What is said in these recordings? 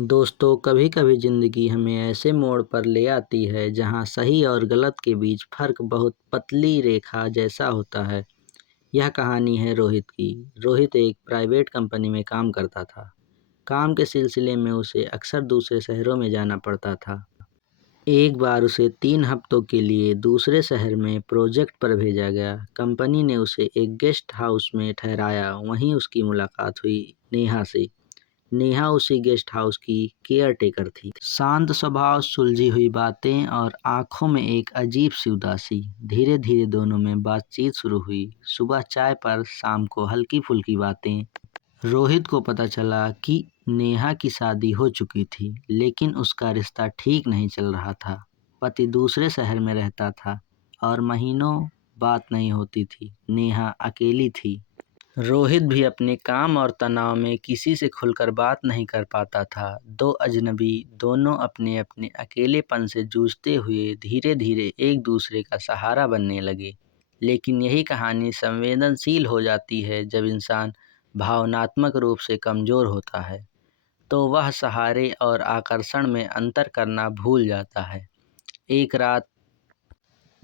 दोस्तों, कभी-कभी ज़िंदगी हमें ऐसे मोड़ पर ले आती है जहाँ सही और गलत के बीच फ़र्क बहुत पतली रेखा जैसा होता है। यह कहानी है रोहित की। रोहित एक प्राइवेट कंपनी में काम करता था। काम के सिलसिले में उसे अक्सर दूसरे शहरों में जाना पड़ता था। एक बार उसे 3 हफ्तों के लिए दूसरे शहर में प्रोजेक्ट पर भेजा गया। कंपनी ने उसे एक गेस्ट हाउस में ठहराया। वहीं उसकी मुलाकात हुई नेहा से। नेहा उसी गेस्ट हाउस की केयरटेकर थी। शांत स्वभाव, सुलझी हुई बातें और आंखों में एक अजीब सी उदासी। धीरे धीरे दोनों में बातचीत शुरू हुई। सुबह चाय पर, शाम को हल्की फुल्की बातें। रोहित को पता चला कि नेहा की शादी हो चुकी थी, लेकिन उसका रिश्ता ठीक नहीं चल रहा था। पति दूसरे शहर में रहता था और महीनों बात नहीं होती थी। नेहा अकेली थी। रोहित भी अपने काम और तनाव में किसी से खुलकर बात नहीं कर पाता था। दो अजनबी, दोनों अपने अपने अकेलेपन से जूझते हुए धीरे धीरे एक दूसरे का सहारा बनने लगे। लेकिन यही कहानी संवेदनशील हो जाती है जब इंसान भावनात्मक रूप से कमज़ोर होता है, तो वह सहारे और आकर्षण में अंतर करना भूल जाता है। एक रात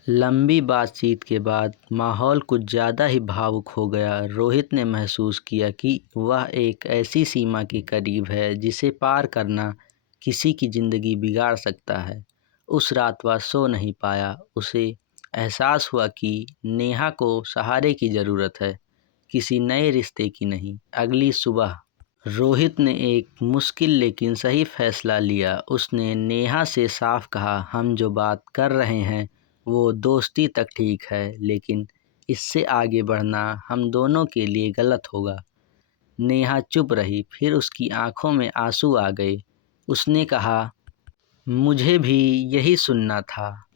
लंबी बातचीत के बाद माहौल कुछ ज़्यादा ही भावुक हो गया। रोहित ने महसूस किया कि वह एक ऐसी सीमा के करीब है जिसे पार करना किसी की ज़िंदगी बिगाड़ सकता है। उस रात वह सो नहीं पाया। उसे एहसास हुआ कि नेहा को सहारे की ज़रूरत है, किसी नए रिश्ते की नहीं। अगली सुबह रोहित ने एक मुश्किल लेकिन सही फैसला लिया। उसने नेहा से साफ कहा, हम जो बात कर रहे हैं वो दोस्ती तक ठीक है, लेकिन इससे आगे बढ़ना हम दोनों के लिए गलत होगा। नेहा चुप रही, फिर उसकी आंखों में आंसू आ गए। उसने कहा, मुझे भी यही सुनना था।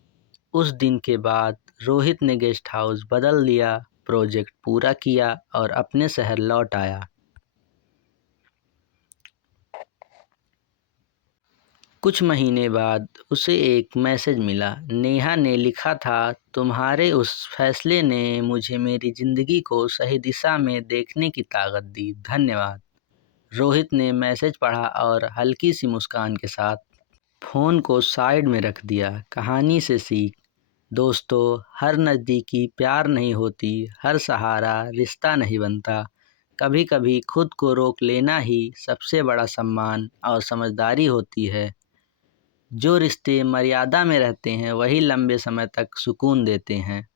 उस दिन के बाद रोहित ने गेस्ट हाउस बदल दिया, प्रोजेक्ट पूरा किया और अपने शहर लौट आया। कुछ महीने बाद उसे एक मैसेज मिला। नेहा ने लिखा था, तुम्हारे उस फैसले ने मुझे मेरी ज़िंदगी को सही दिशा में देखने की ताकत दी। धन्यवाद। रोहित ने मैसेज पढ़ा और हल्की सी मुस्कान के साथ फ़ोन को साइड में रख दिया। कहानी से सीख। दोस्तों, हर नज़दीकी प्यार नहीं होती, हर सहारा रिश्ता नहीं बनता। कभी कभी खुद को रोक लेना ही सबसे बड़ा सम्मान और समझदारी होती है। जो रिश्ते मर्यादा में रहते हैं वही लंबे समय तक सुकून देते हैं।